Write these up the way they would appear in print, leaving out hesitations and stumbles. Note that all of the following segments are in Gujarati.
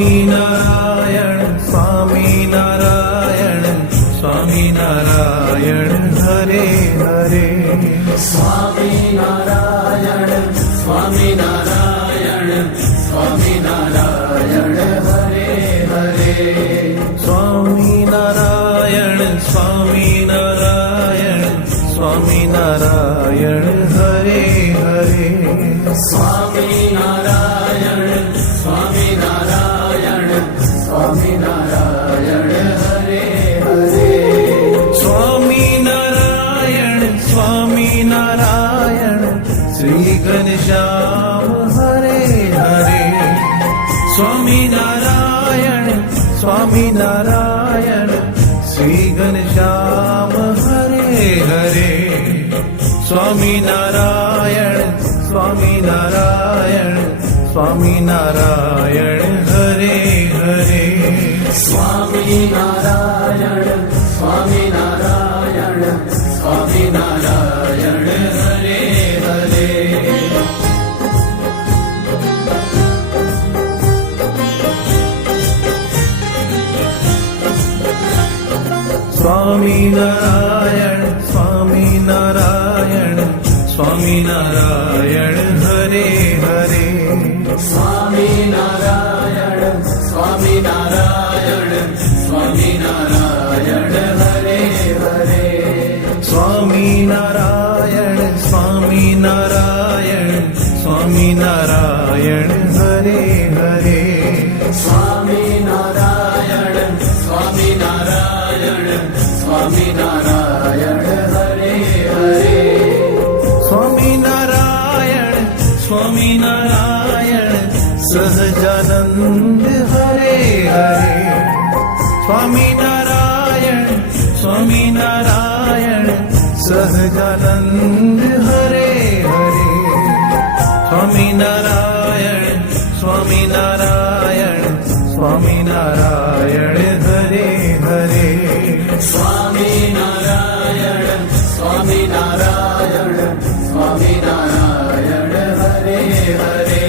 સ્વામિનારાયણ સ્વામિનારાયણ સ્વામિનારાયણ હરે હરે. સ્વામિનારાયણ સ્વામિનારાયણ સ્વામિનારાયણ હરે હરે. સ્વામિનારાયણ સ્વામિનારાયણ સ્વામિનારાયણ હરે હરે. સ્વામિનારાયણ સ્વામિનારાયણ સ્વામિનારાયણ હરે હરે. સ્વામિનારાયણ સ્વામિનારાયણ શ્રી ઘનશ્યામ હરે હરે. સ્વામિનારાયણ સ્વામિનારાયણ શ્રી ઘનશ્યામ હરે હરે. સ્વામિનારાયણ સ્વામિનારાયણ સ્વામિનારાયણ હરે હરે. સ્વામિનારાયણ સ્વામિનારાયણ સ્વામિનારાયણ હરે હરે. સ્વામિનારાયણ સ્વામિનારાયણ સ્વામિનારાયણ હરે હરે. સ્વામિનારાયણ સ્વામિનારાયણ સ્વામિનારાયણ હરે હરે. સ્વામિનારાયણ સ્વામિનારાયણ સ્વામિનારાયણ હરે હરે. સ્વામિનારાયણ સ્વામિનારાયણ સ્વામિનારાયણ હરે હરે. સ્વામિનારાયણ સ્વામિનારાયણ સહજાનંદ હરે હરે. સ્વામિનારાયણ સ્વામિનારાયણ સહજાનંદ હરે હરે. સ્વામિનારાયણ સ્વામિનારાયણ સ્વામિનારાયણ હરે હરે. સ્વામિનારાયણ સ્વામિનારાયણ સ્વામિનારાયણ હરે હરે.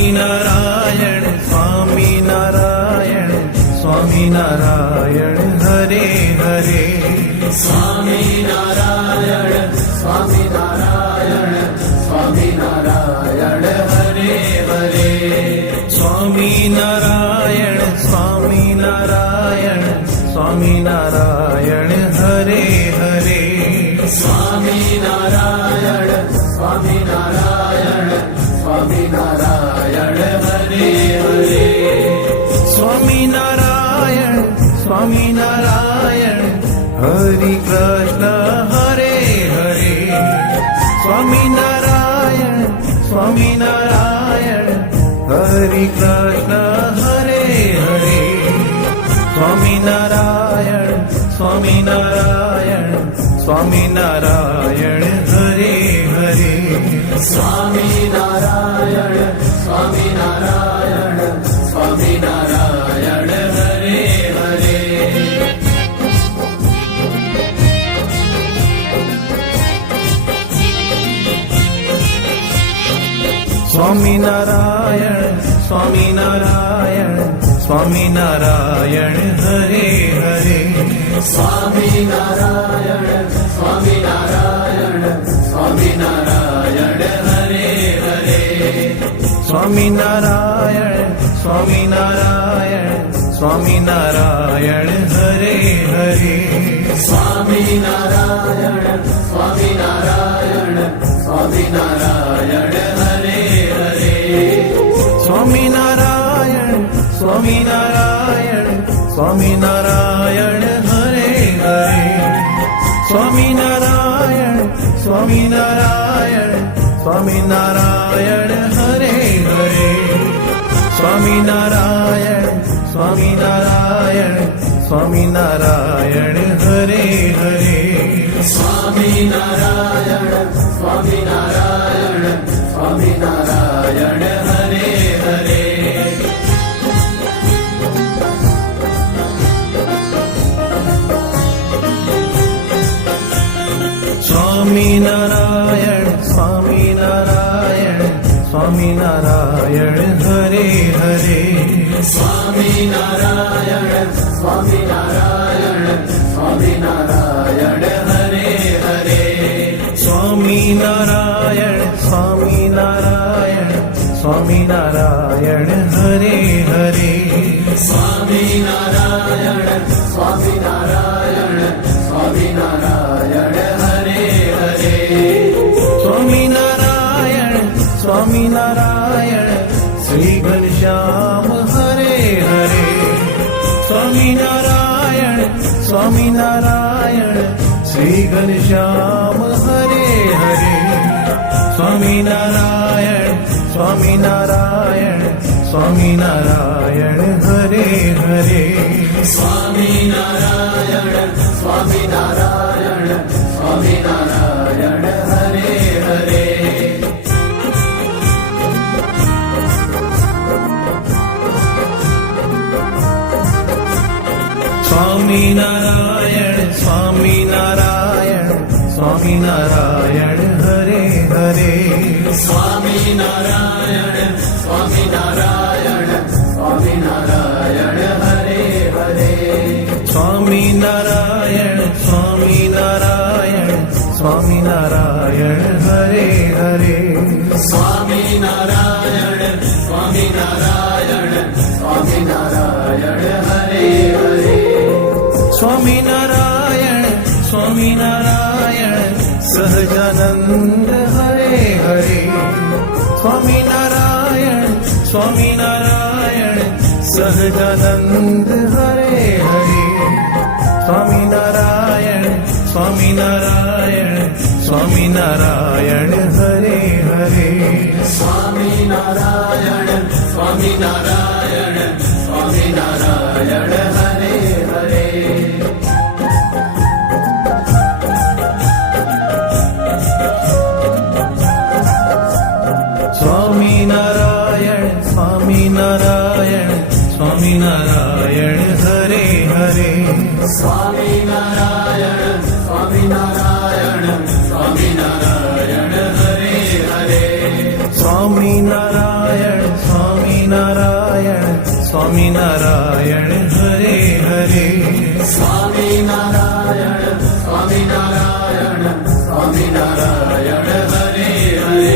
સ્વામિનારાયણ સ્વામિનારાયણ સ્વામિનારાયણ હરે હરે. સ્વામિનારાયણ સ્વામિનારાયણ સ્વામિનારાયણ હરે હરે. સ્વામિનારાયણ સ્વામિનારાયણ સ્વામિનારાયણ હરે હરે. સ્વામિનારાયણ સ્વામિનારાયણ સ્વામિનારાયણ હરે હરે. સ્વામિનારાયણ સ્વામિનારાયણ હરિ કૃષ્ણ હરે હરે. સ્વામિનારાયણ સ્વામિનારાયણ હરિ કૃષ્ણ હરે હરે. સ્વામિનારાયણ સ્વામિનારાયણ સ્વામિનારાયણ હરે હરે. સ્વામિનારાયણ સ્વામિનારાયણ સ્વામિનારાયણ હરે હરે. સ્વામિનારાયણ સ્વામિનારાયણ સ્વામિનારાયણ હરે હરે. સ્વામિનારાયણ સ્વામિનારાયણ સ્વામિનારાયણ હરે હરે. સ્વામિનારાયણ સ્વામિનારાયણ સ્વામિનારાયણ હરે હરે. સ્વામિનારાયણ સ્વામિનારાયણ સ્વામિનારાયણ હરે હરે. સ્વામિનારાયણ સ્વામિનારાયણ સ્વામિનારાયણ હરે હરે. સ્વામિનારાયણ સ્વામિનારાયણ સ્વામિનારાયણ હરે હરે. સ્વામિનારાયણ સ્વામિનારાયણ સ્વામિનારાયણ હરે હરે. સ્વામિનારાયણ સ્વામિનારાયણ સ્વામિનારાયણ હરે હરે. સ્વામિનારાયણ સ્વામિનારાયણ સ્વામિનારાયણ હરે હરે સ્વામિનારાયણ સ્વામિનારાયણ સ્વામિનારાયણ હરે હરે સ્વામિનારાયણ સ્વામિનારાયણ સ્વામિનારાયણ હરે હરે સ્વામિનારાયણ સ્વામિનારાયણ સ્વામિનારાયણ હરે હરે સ્વામિનારાયણ સ્વામિનારાયણ શ્રી ઘનશ્યામ હરે હરે સ્વામિનારાયણ સ્વામિનારાયણ શ્રી ઘનશ્યામ હરે હરે સ્વામિનારાયણ સ્વામિનારાયણ સ્વામિનારાયણ હરે હરે સ્વામિનારાયણ સ્વામિનારાયણ સ્વામિનારાયણ હરે હરે સ્વામિનારાયણ સ્વામિનારાયણ સ્વામિનારાયણ હરે હરે સ્વામિનારાયણ સ્વામિનારાયણ સ્વામિનારાયણ હરે હરે સ્વામિનારાયણ સ્વામિનારાયણ સ્વામિનારાયણ હરે હરે સ્વામિનારાયણ સ્વામિનારાયણ સ્વામિનારાયણ હરે હરે સ્વામિનારાયણ સ્વામિનારાયણ સહજાનંદ હરે હરે સ્વામિનારાયણ સ્વામિનારાયણ સહજાનંદ હરે હરે સ્વામિનારાયણ સ્વામિનારાયણ સ્વામિનારાયણ હરે હરે સ્વામિનારાયણ સ્વામિનારાયણ સ્વામિનારાયણ હરે હરે સ્વામિનારાયણ સ્વામિનારાયણ સ્વામિનારાયણ હરે હરે સ્વામિનારાયણ સ્વામિનારાયણ સ્વામિનારાયણ હરે હરે સ્વામિનારાયણ સ્વામિનારાયણ સ્વામિનારાયણ હરે હરે સ્વામિનારાયણ સ્વામિનારાયણ સ્વામિનારાયણ હરે હરે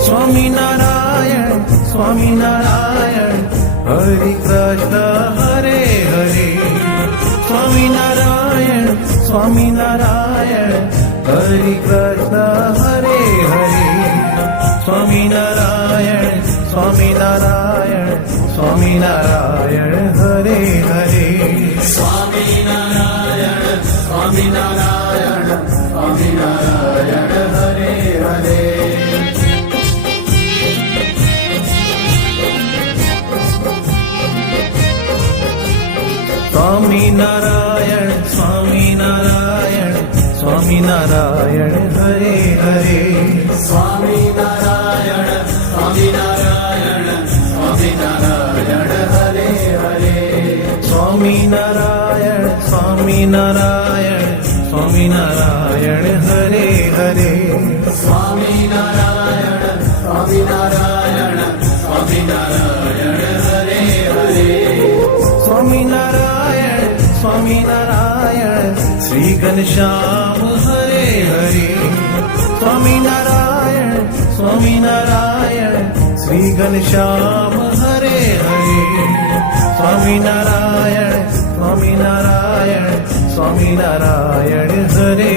સ્વામિનારાયણ સ્વામિનારાયણ હરે કૃષ્ણ હરે હરે સ્વામિનારાયણ સ્વામિનારાયણ હરે કૃષ્ણ હરે હરે સ્વામિનારાયણ સ્વામિનારાયણ સ્વામિનારાયણ હરે હરે સ્વામિનારાયણ સ્વામિનારાયણ સ્વામિનારાયણ હરે હરે સ્વામિનારાયણ સ્વામિનારાયણ સ્વામિનારાયણ હરે હરે સ્વામિનારાયણ સ્વામિનારાયણ સ્વામિનારાયણ હરે હરે સ્વામિનારાયણ સ્વામિનારાયણ સ્વામિનારાયણ હરે હરે સ્વામિનારાયણ સ્વામિનારાયણ સ્વામિનારાયણ હરે હરે સ્વામિનારાયણ સ્વામિનારાયણ શ્રી ઘનશ્યામ હરે હરે સ્વામિનારાયણ સ્વામિનારાયણ શ્રી ઘનશ્યામ હરે હરે સ્વામિનારાયણ સ્વામિનારાયણ સ્વામિનારાયણ હરે